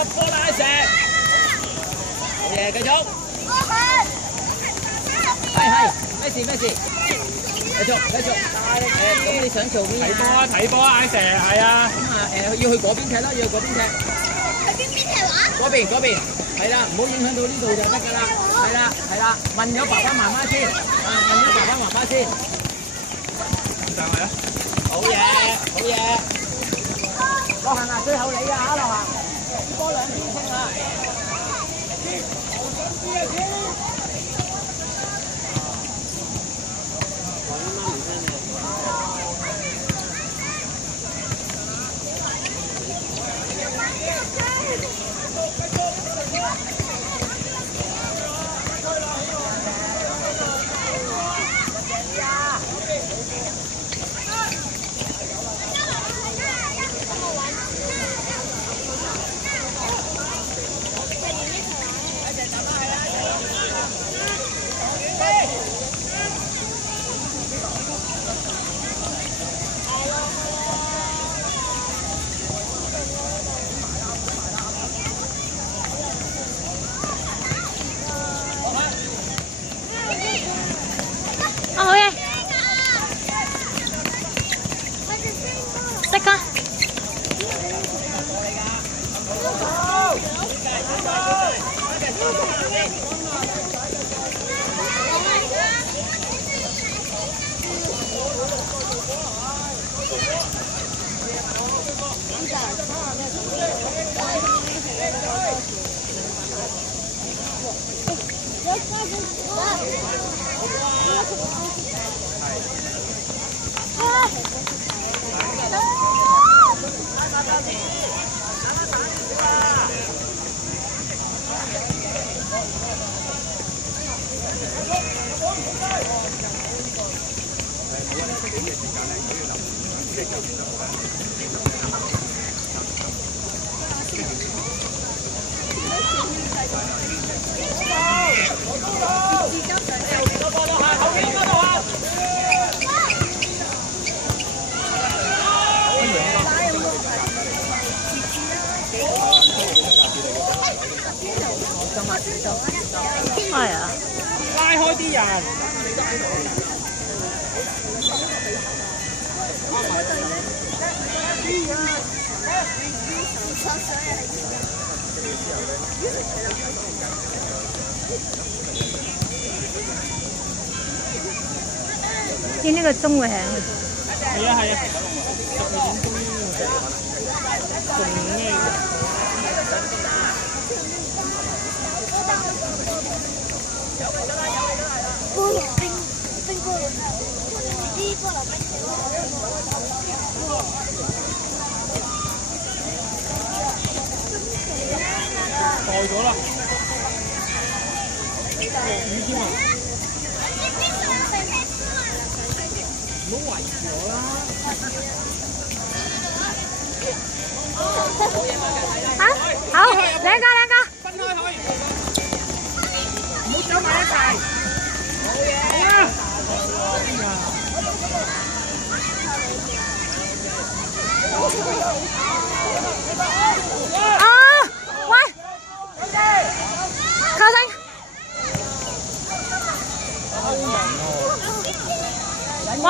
執波啦，石。好嘢，繼續。係，咩事？繼續。咁你想做邊？睇波啊，石係啊。咁啊要去嗰邊踢啦，去邊踢話？嗰邊，係啦，唔好影響到呢度就得㗎啦。係啦，問咗爸爸媽媽先，上嚟啊！好嘢。落行啊，最後你啊，落行。波兩邊清啊！好嘢，得㗎。係啊，拉開啲人。見呢個鐘會響。係啊，12點鐘仲咩嘅？菠蘿冰菠蘿，啲菠蘿冰。袋咗啦，落雨添啊！唔好圍住我啦！好，兩個。分開佢，唔好走埋一齊。好嘢！喂，靠近。喂。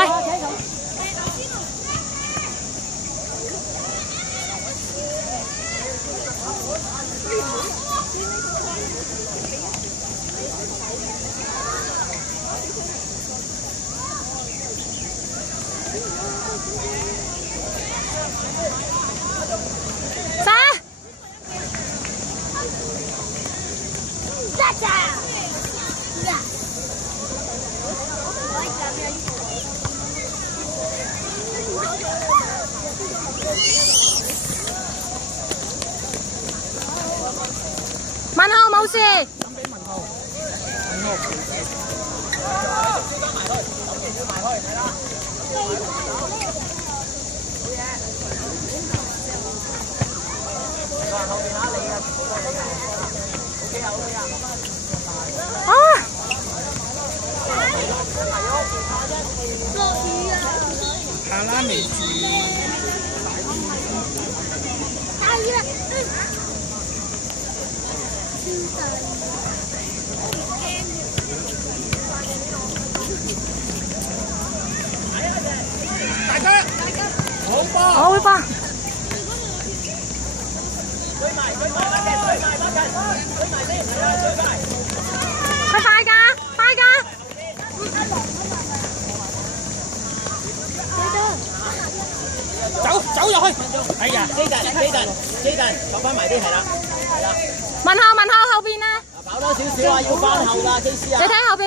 問號冇事。抌俾文浩。下拉未住。大雨啦！去。哎呀，Jaden，坐翻埋啲係啦，係啦。問候後邊啊！跑多少少啊，要翻後㗎，KC啊。你睇後邊。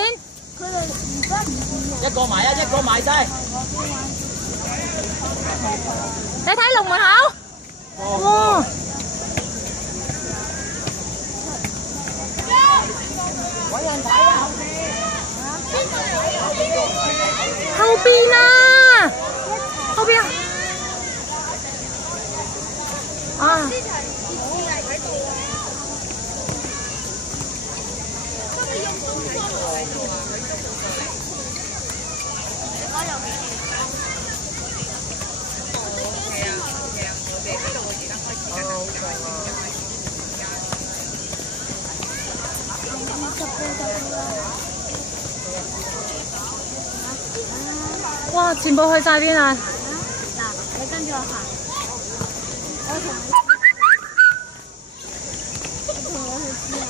佢哋唔得唔見啊！一個埋啊，一個埋晒。你睇龍門口。哇！揾人睇啊！後邊啊！後邊啊！啊！哇！全部去晒邊啊！嗱，你跟住我行，我同你試下。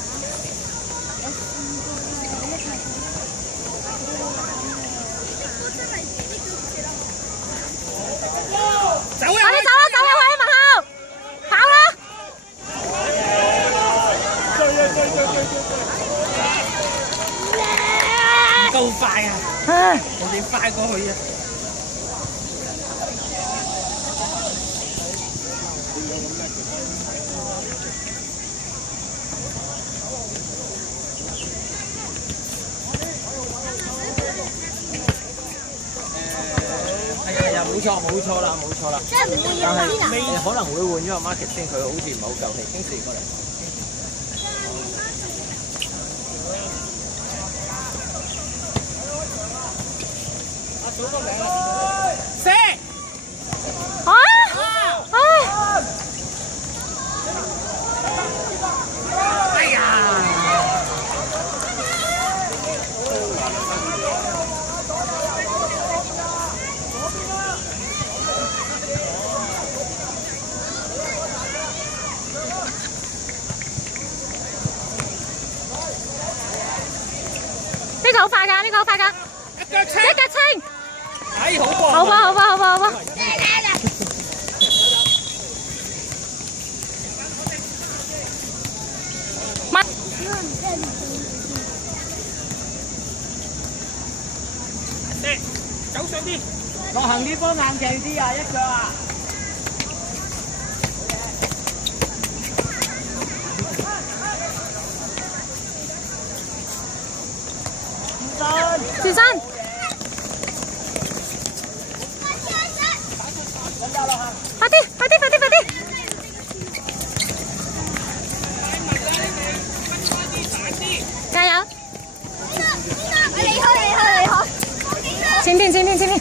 走啊！快啲走啦！走入去門口，跑啦！唔夠快啊！唉，人哋快過去啊！係啊，冇錯啦。即係唔會用邊啊？可能會換咗個 market 先，佢好似唔係好夠氣，經時過嚟。數個名射啊！唉！哎呀！呢個好快㗎，呢個好快㗎，一腳清，一腳清。哎，好過。好吧，好吧，好吧，好吧。乜？射，走上啲。落行啲波硬淨啲啊，一腳啊！轉身。快啲，快啲，快啲，快啲！加油！離開！前面，前面，前面！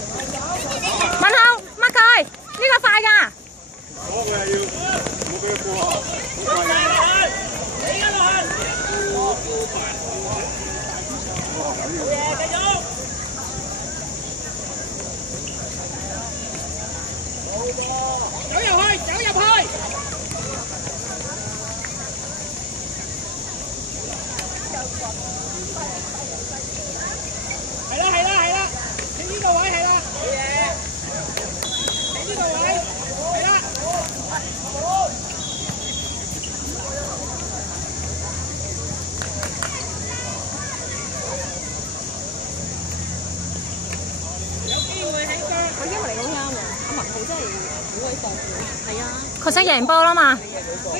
問候，乜佢？呢個快㗎！我佢係要，唔好俾佢過啊！好快嘅。你而家落去。好嘢，繼續。走入去。係啦，喺呢個位係啦。好嘢。喺呢個位，係啦。有機會起腳。佢因為嚟講啱喎，阿文浩真係好鬼搏嘅。係啊。佢識贏波啦嘛！佢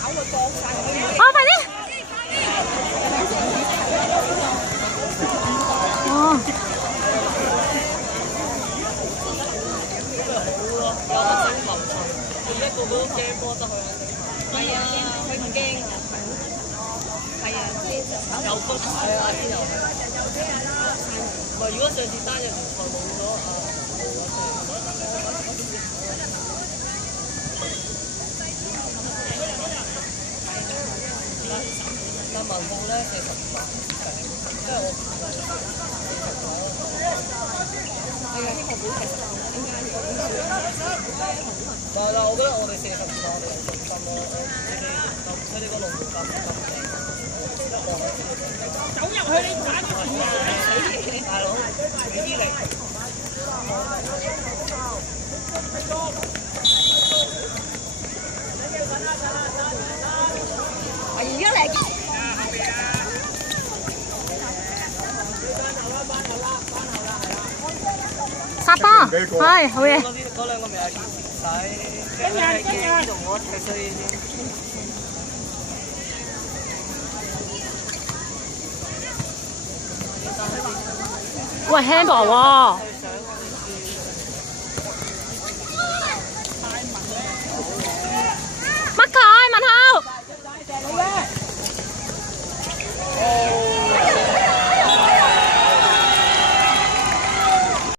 跑佢搏晒佢。哦，快啲！哦。有個精神，而家個個都驚波得佢。係啊，佢唔驚啊。係啊，又復係啊，先又係。唔係，如果上次單日聯賽冇咗啊，但文浩咧其實唔係，因為我。但係我覺得我哋射十次我哋有信心咯，佢哋個龍門咁走入去你打住前大佬俾啲力。而家嚟。殺波，係好嘢。嗰兩個咪係使，跟住同我踢所以先。喂 handball 喎。